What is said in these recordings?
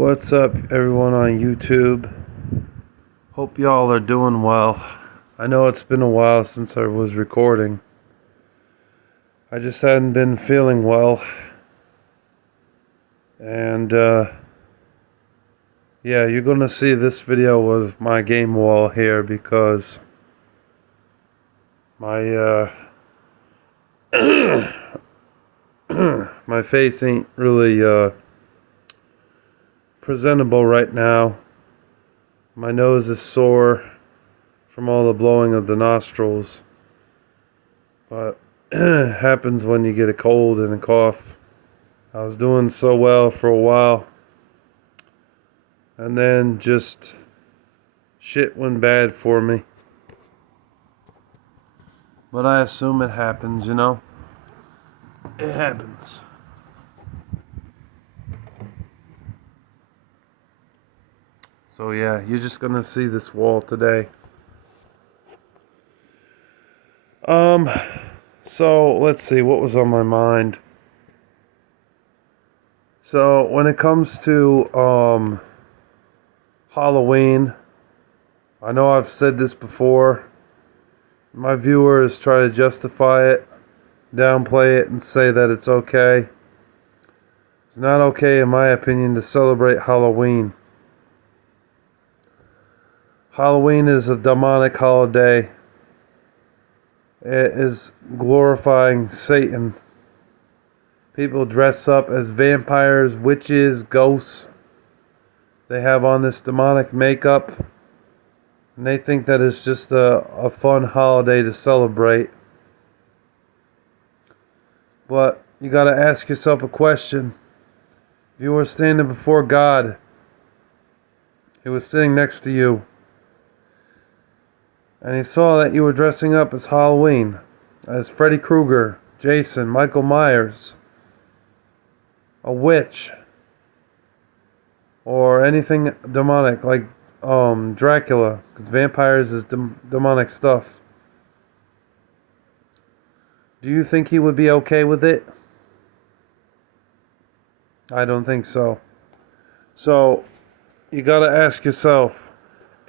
What's up, everyone on YouTube? Hope y'all are doing well. I know it's been a while since I was recording. I just hadn't been feeling well. And, yeah, you're gonna see this video with my game wall here because my, my face ain't really, presentable right now. My nose is sore from all the blowing of the nostrils, but it happens when you get a cold and a cough. I was doing so well for a while, and then just shit went bad for me. But I assume it happens, you know? It happens. So yeah, you're just gonna see this wall today. So let's see, what was on my mind? So when it comes to Halloween, I know I've said this before. My viewers try to justify it, downplay it, and say that it's okay. It's not okay, in my opinion, to celebrate Halloween. Halloween is a demonic holiday. It is glorifying Satan. People dress up as vampires, witches, ghosts. They have on this demonic makeup, and they think that it's just a fun holiday to celebrate. But you gotta ask yourself a question. If you were standing before God, He was sitting next to you, and He saw that you were dressing up as Halloween, as Freddy Krueger, Jason, Michael Myers, a witch, or anything demonic like Dracula, because vampires is demonic stuff. Do you think He would be okay with it? I don't think so. So, you gotta ask yourself,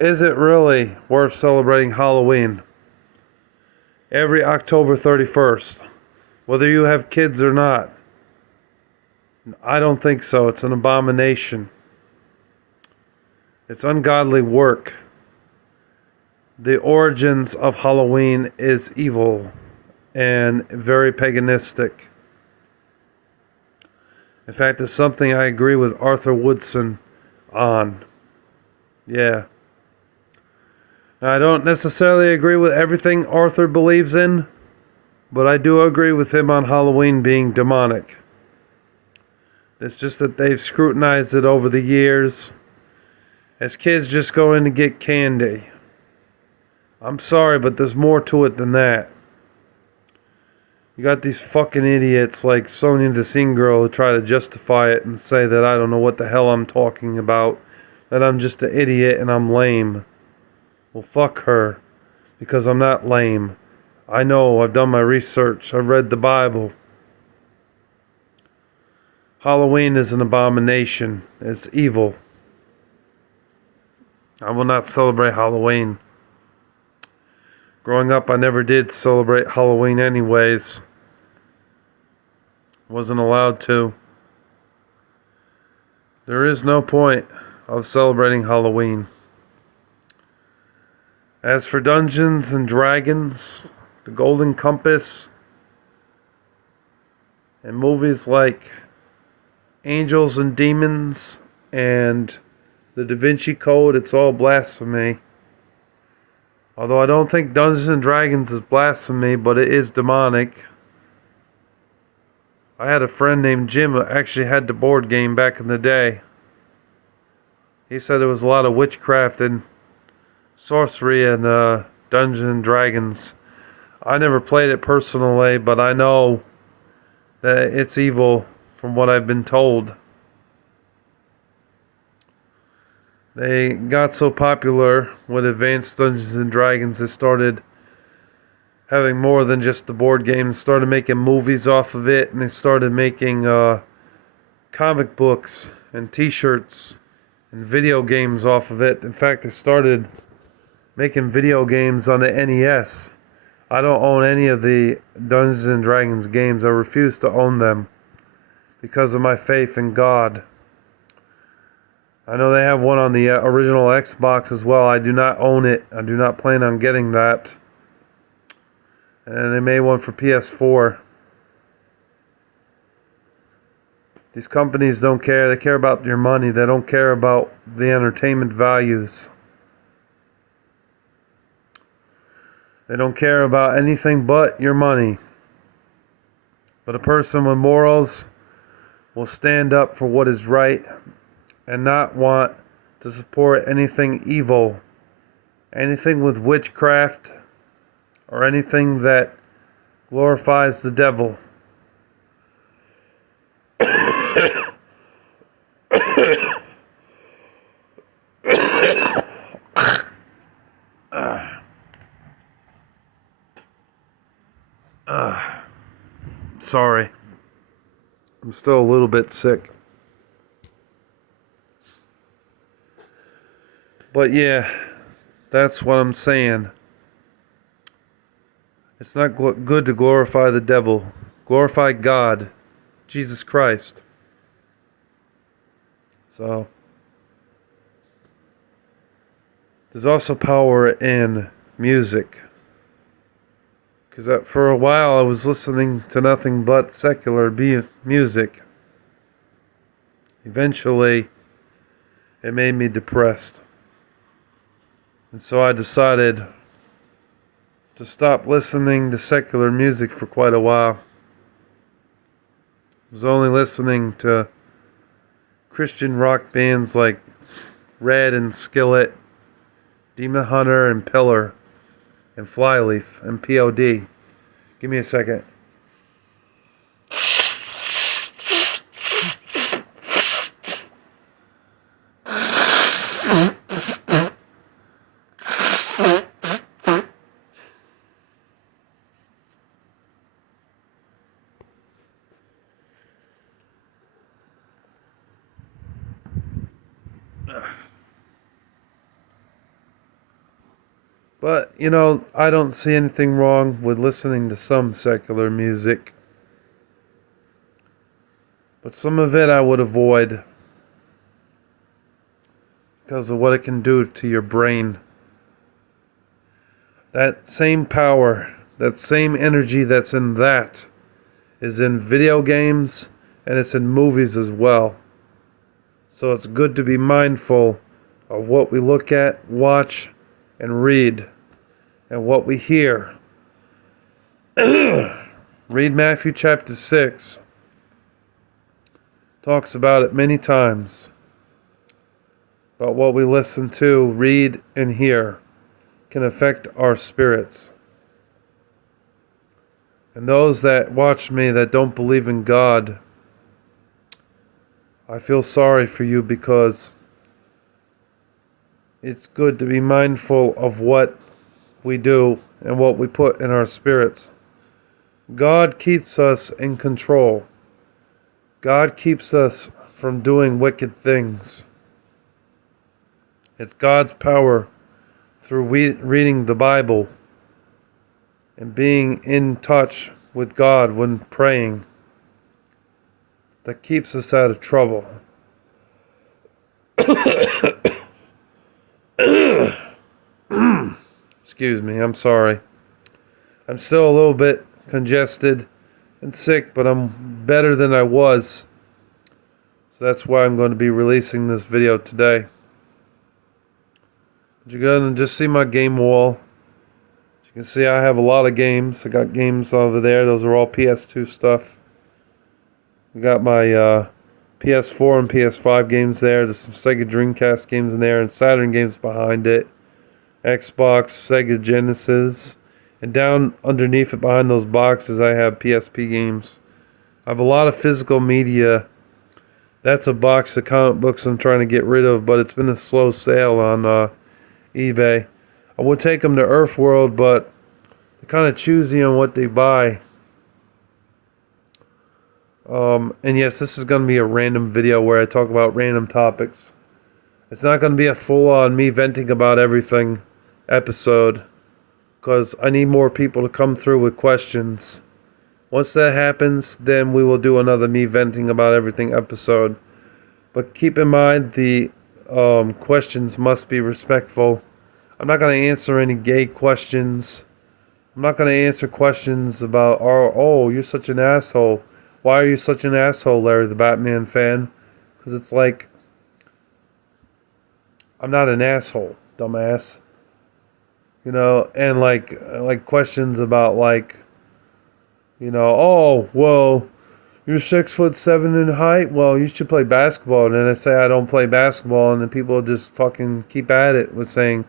is it really worth celebrating Halloween every October 31st? Whether you have kids or not. I don't think so. It's an abomination. It's ungodly work. The origins of Halloween is evil and very paganistic. In fact, it's something I agree with Arthur Woodson on. Yeah. Now, I don't necessarily agree with everything Arthur believes in, but I do agree with him on Halloween being demonic. It's just that they've scrutinized it over the years as kids just go in to get candy. I'm sorry, but there's more to it than that. You got these fucking idiots like Sonia the Scene Girl who try to justify it and say that I don't know what the hell I'm talking about, that I'm just an idiot and I'm lame. Well, fuck her, because I'm not lame. I know, I've done my research, I've read the Bible. Halloween is an abomination. It's evil. I will not celebrate Halloween. Growing up, I never did celebrate Halloween anyways. Wasn't allowed to. There is no point of celebrating Halloween. As for Dungeons and Dragons, The Golden Compass, and movies like Angels and Demons and The Da Vinci Code, it's all blasphemy. Although I don't think Dungeons and Dragons is blasphemy, but it is demonic. I had a friend named Jim who actually had the board game back in the day. He said there was a lot of witchcraft and sorcery and Dungeons and Dragons. I never played it personally, but I know that it's evil from what I've been told. They got so popular with Advanced Dungeons and Dragons, they started having more than just the board game. They started making movies off of it, and they started making comic books and t-shirts and video games off of it. In fact, I started making video games on the NES. I don't own any of the Dungeons and Dragons games. I refuse to own them because of my faith in God. I know they have one on the original Xbox as well. I do not own it. I do not plan on getting that. And they made one for PS4. These companies don't care. They care about your money. They don't care about the entertainment values. They don't care about anything but your money. But a person with morals will stand up for what is right and not want to support anything evil, anything with witchcraft, or anything that glorifies the devil. Sorry. I'm still a little bit sick. But yeah, that's what I'm saying. It's not good to glorify the devil. Glorify God, Jesus Christ. So, there's also power in music. Because for a while I was listening to nothing but secular music. Eventually, it made me depressed. And so I decided to stop listening to secular music for quite a while. I was only listening to Christian rock bands like Red and Skillet, Demon Hunter and Pillar, and Flyleaf and POD. Give me a second. But, I don't see anything wrong with listening to some secular music. But some of it I would avoid because of what it can do to your brain. That same power, that same energy that's in that is in video games and it's in movies as well. So it's good to be mindful of what we look at, watch, and read, and what we hear. Read Matthew chapter 6. Talks about it many times. About what we listen to, read, and hear can affect our spirits. And those that watch me that don't believe in God, I feel sorry for you because it's good to be mindful of what we do and what we put in our spirits. God keeps us in control. God keeps us from doing wicked things. It's God's power through reading the Bible and being in touch with God when praying that keeps us out of trouble. Excuse me, I'm sorry. I'm still a little bit congested and sick, but I'm better than I was. So that's why I'm going to be releasing this video today. You're going to just see my game wall. As you can see, I have a lot of games. I got games over there. Those are all PS2 stuff. I got my PS4 and PS5 games there. There's some Sega Dreamcast games in there and Saturn games behind it. Xbox, Sega Genesis. And down underneath it behind those boxes I have PSP games. I have a lot of physical media. That's a box of comic books I'm trying to get rid of, but it's been a slow sale on eBay. I would take them to Earthworld, but they're kind of choosy on what they buy. And yes, this is going to be a random video where I talk about random topics. It's not going to be a full-on me venting about everything episode, because I need more people to come through with questions. Once that happens, then we will do another me venting about everything episode. But keep in mind, the questions must be respectful. I'm not going to answer any gay questions. I'm not going to answer questions about, oh, you're such an asshole. Why are you such an asshole, Larry the Batman fan? Because it's like, I'm not an asshole, dumbass. You know, and like questions about like, you know, oh, well, you're 6'7" in height. Well, you should play basketball. And then I say I don't play basketball, and then people just fucking keep at it with saying,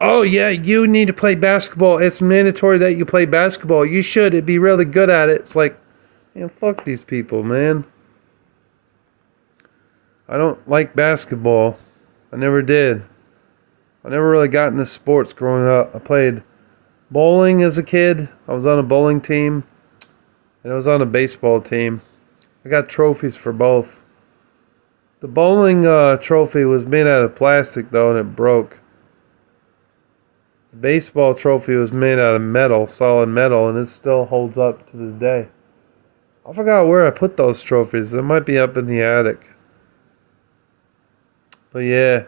oh yeah, you need to play basketball. It's mandatory that you play basketball. You should. It'd be really good at it. It's like, man, fuck these people, man. I don't like basketball. I never did. I never really got into sports growing up. I played bowling as a kid. I was on a bowling team. And I was on a baseball team. I got trophies for both. The bowling trophy was made out of plastic, though, and it broke. The baseball trophy was made out of metal, solid metal, and it still holds up to this day. I forgot where I put those trophies. They might be up in the attic. But yeah,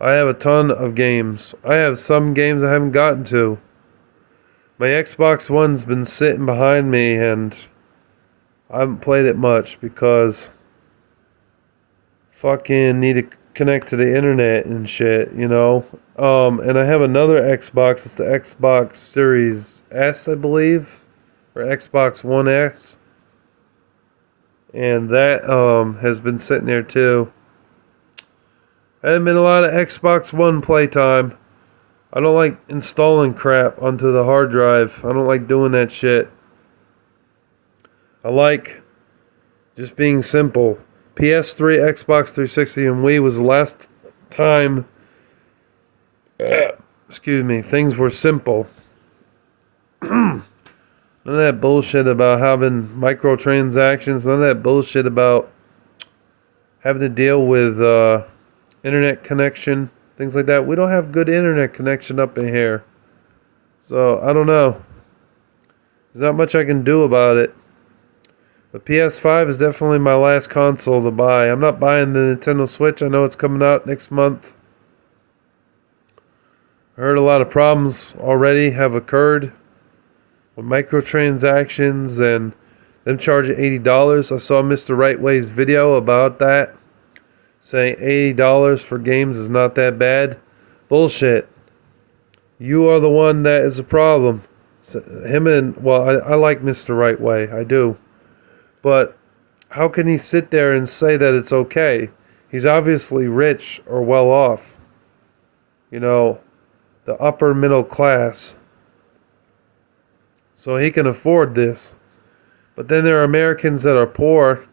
I have a ton of games. I have some games I haven't gotten to. My Xbox One's been sitting behind me, and I haven't played it much because fucking need to connect to the internet and shit, you know? And I have another Xbox. It's the Xbox Series S, I believe, or Xbox One X. And that has been sitting there too. Hasn't been a lot of Xbox One playtime. I don't like installing crap onto the hard drive. I don't like doing that shit. I like just being simple. PS3, Xbox 360, and Wii was the last time, excuse me, things were simple. None of that bullshit about having microtransactions. None of that bullshit about having to deal with internet connection. Things like that. We don't have good internet connection up in here. So, I don't know. There's not much I can do about it. The PS5 is definitely my last console to buy. I'm not buying the Nintendo Switch. I know it's coming out next month. I heard a lot of problems already have occurred with microtransactions and them charging $80. I saw Mr. Rightway's video about that, saying $80 for games is not that bad. Bullshit. You are the one that is the problem. I like Mr. Rightway. I do. But how can he sit there and say that it's okay? He's obviously rich or well off. You know, the upper middle class. So he can afford this. But then there are Americans that are poor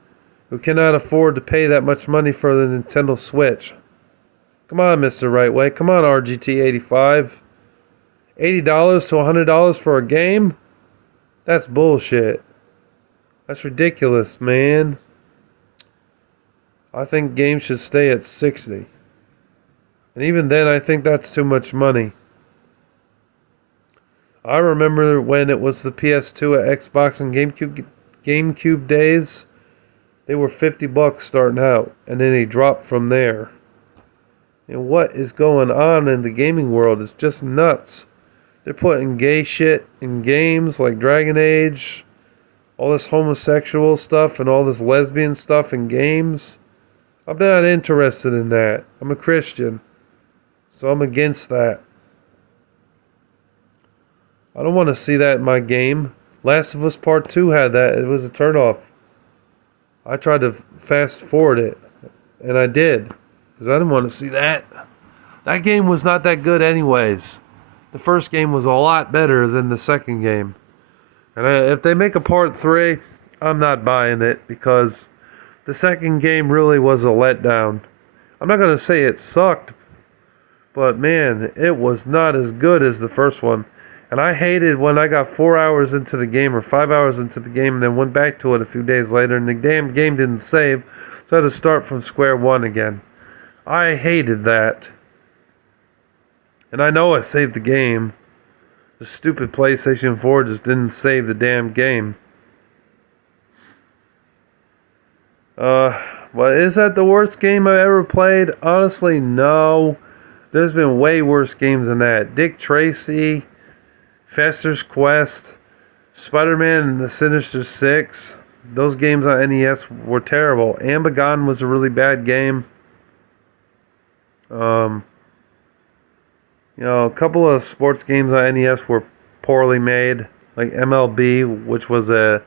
who cannot afford to pay that much money for the Nintendo Switch. Come on, Mr. Rightway. Come on, RGT85. $80 to $100 for a game? That's bullshit. That's ridiculous, man. I think games should stay at 60. And even then, I think that's too much money. I remember when it was the PS2 at Xbox and GameCube days, they were $50 starting out, and then they dropped from there. And what is going on in the gaming world is just nuts. They're putting gay shit in games like Dragon Age, all this homosexual stuff and all this lesbian stuff in games. I'm not interested in that. I'm a Christian, so I'm against that. I don't want to see that in my game. Last of Us Part 2 had that. It was a turnoff. I tried to fast forward it, and I did, because I didn't want to see that. That game was not that good anyways. The first game was a lot better than the second game. And if they make a part 3, I'm not buying it, because the second game really was a letdown. I'm not going to say it sucked, but man, it was not as good as the first one. And I hated when I got 4 hours into the game or 5 hours into the game and then went back to it a few days later and the damn game didn't save, so I had to start from square one again. I hated that. And I know I saved the game. The stupid PlayStation 4 just didn't save the damn game. But is that the worst game I've ever played? Honestly, no. There's been way worse games than that. Dick Tracy, Fester's Quest, Spider-Man and the Sinister Six. Those games on NES were terrible. Ambigon was a really bad game. A couple of sports games on NES were poorly made, like MLB, which was a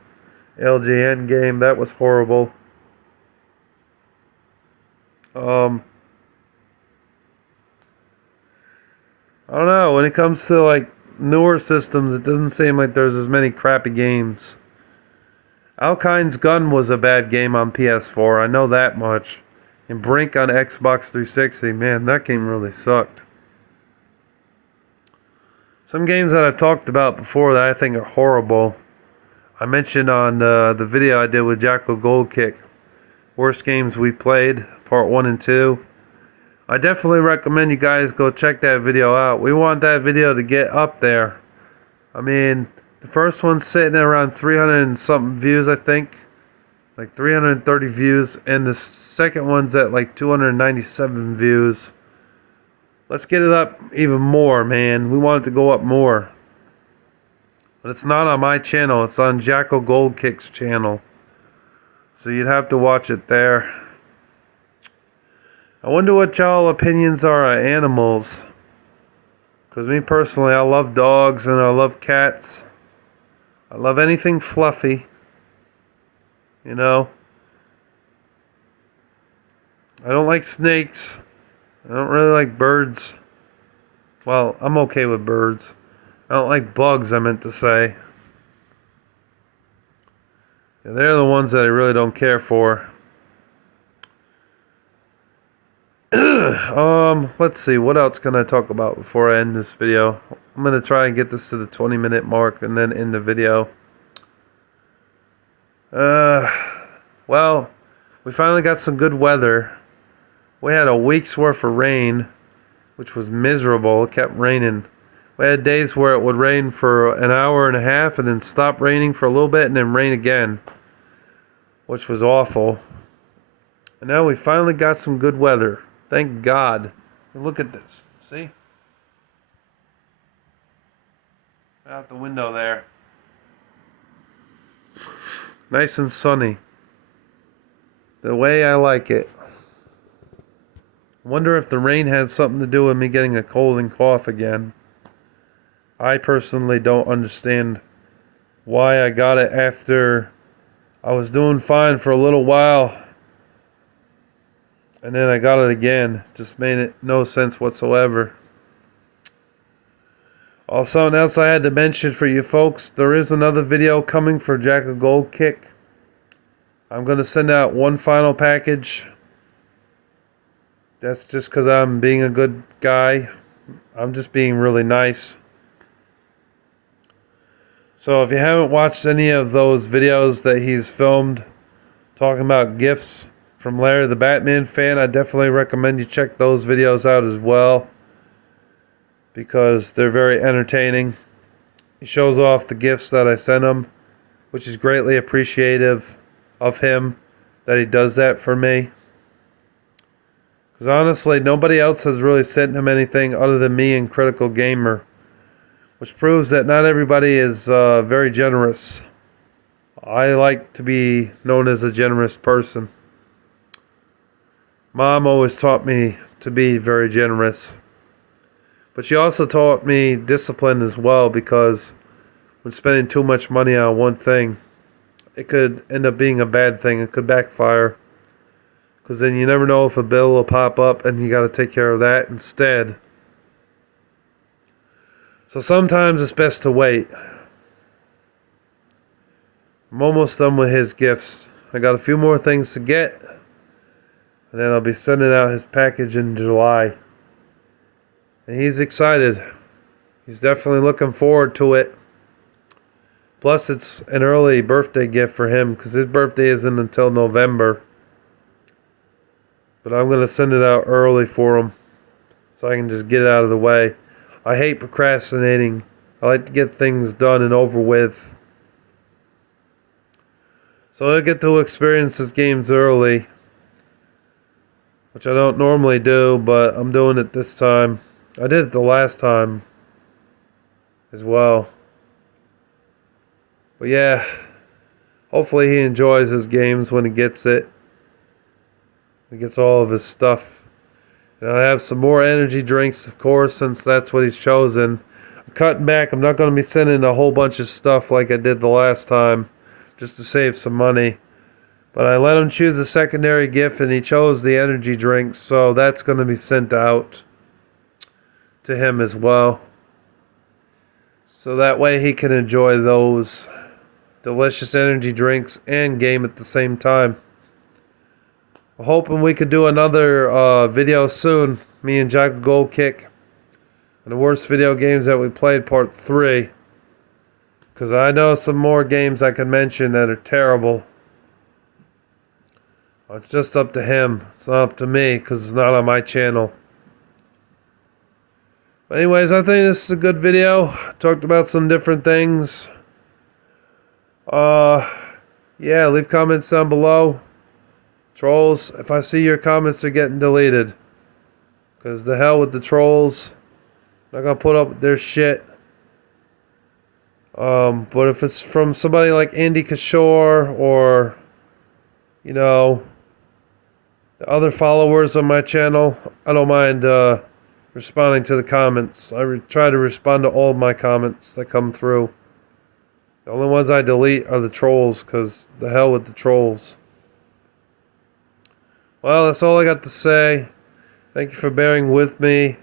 LGN game. That was horrible. I don't know. When it comes to like newer systems, it doesn't seem like there's as many crappy games. Alkine's Gun was a bad game on PS4. I know that much. And Brink on Xbox 360. Man, that game really sucked. Some games that I've talked about before that I think are horrible. I mentioned on the video I did with Jackal Goldkick. Worst games we played, part 1 and 2. I definitely recommend you guys go check that video out. We want that video to get up there. I mean, the first one's sitting at around 300 and something views, I think. Like 330 views. And the second one's at like 297 views. Let's get it up even more, man. We want it to go up more. But it's not on my channel. It's on Jackal Goldkick's channel. So you'd have to watch it there. I wonder what y'all opinions are on animals. Because me personally, I love dogs and I love cats. I love anything fluffy. You know. I don't like snakes. I don't really like birds. Well, I'm okay with birds. I don't like bugs, I meant to say. Yeah, they're the ones that I really don't care for. Let's see, what else can I talk about before I end this video? I'm gonna try and get this to the 20-minute mark and then end the video. Well, we finally got some good weather. We had a week's worth of rain, which was miserable. It kept raining. We had days where it would rain for an hour and a half and then stop raining for a little bit and then rain again, which was awful. And now we finally got some good weather. Thank God. Look at this. See? Out the window there. Nice and sunny. The way I like it. Wonder if the rain had something to do with me getting a cold and cough again. I personally don't understand why I got it after I was doing fine for a little while. And then I got it again. Just made it no sense whatsoever. Also, something else I had to mention for you folks. There is another video coming for Jackal Goldkick. I'm going to send out one final package. That's just because I'm being a good guy. I'm just being really nice. So if you haven't watched any of those videos that he's filmed talking about gifts from Larry the Batman fan, I definitely recommend you check those videos out as well, because they're very entertaining. He shows off the gifts that I sent him, which is greatly appreciative of him that he does that for me. Because honestly, nobody else has really sent him anything other than me and Critical Gamer, which proves that not everybody is very generous. I like to be known as a generous person. Mom always taught me to be very generous. But she also taught me discipline as well, because when spending too much money on one thing, it could end up being a bad thing. It could backfire. Because then you never know if a bill will pop up and you got to take care of that instead. So sometimes it's best to wait. I'm almost done with his gifts. I got a few more things to get. And then I'll be sending out his package in July. And he's excited. He's definitely looking forward to it. Plus, it's an early birthday gift for him, because his birthday isn't until November. But I'm going to send it out early for him so I can just get it out of the way. I hate procrastinating. I like to get things done and over with. So I get to experience his games early, which I don't normally do, but I'm doing it this time. I did it the last time as well. But yeah, hopefully he enjoys his games when he gets it. He gets all of his stuff. And I have some more energy drinks, of course, since that's what he's chosen. I'm cutting back. I'm not going to be sending a whole bunch of stuff like I did the last time, just to save some money. But I let him choose a secondary gift, and he chose the energy drinks, so that's going to be sent out to him as well. So that way he can enjoy those delicious energy drinks and game at the same time. I'm hoping we could do another video soon, me and Jack Gold Kick, and the worst video games that we played, part 3. Because I know some more games I can mention that are terrible. It's just up to him. It's not up to me, because it's not on my channel. But anyways, I think this is a good video. Talked about some different things. Yeah, leave comments down below. Trolls, if I see your comments are getting deleted. Because the hell with the trolls. I'm not going to put up with their shit. But if it's from somebody like Andy Kishore or, you know, the other followers on my channel, I don't mind responding to the comments. I try to respond to all of my comments that come through. The only ones I delete are the trolls, because the hell with the trolls. Well, that's all I got to say. Thank you for bearing with me.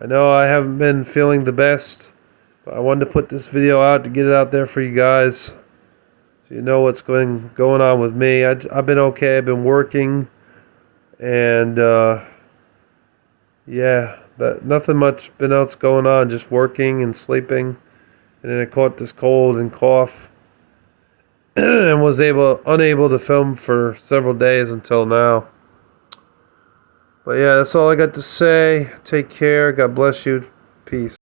I know I haven't been feeling the best, but I wanted to put this video out to get it out there for you guys, so you know what's going on with me. I've been okay. I've been working, and yeah, nothing much been else going on. Just working and sleeping, and then I caught this cold and cough, and was unable to film for several days until now. But yeah, that's all I got to say. Take care. God bless you. Peace.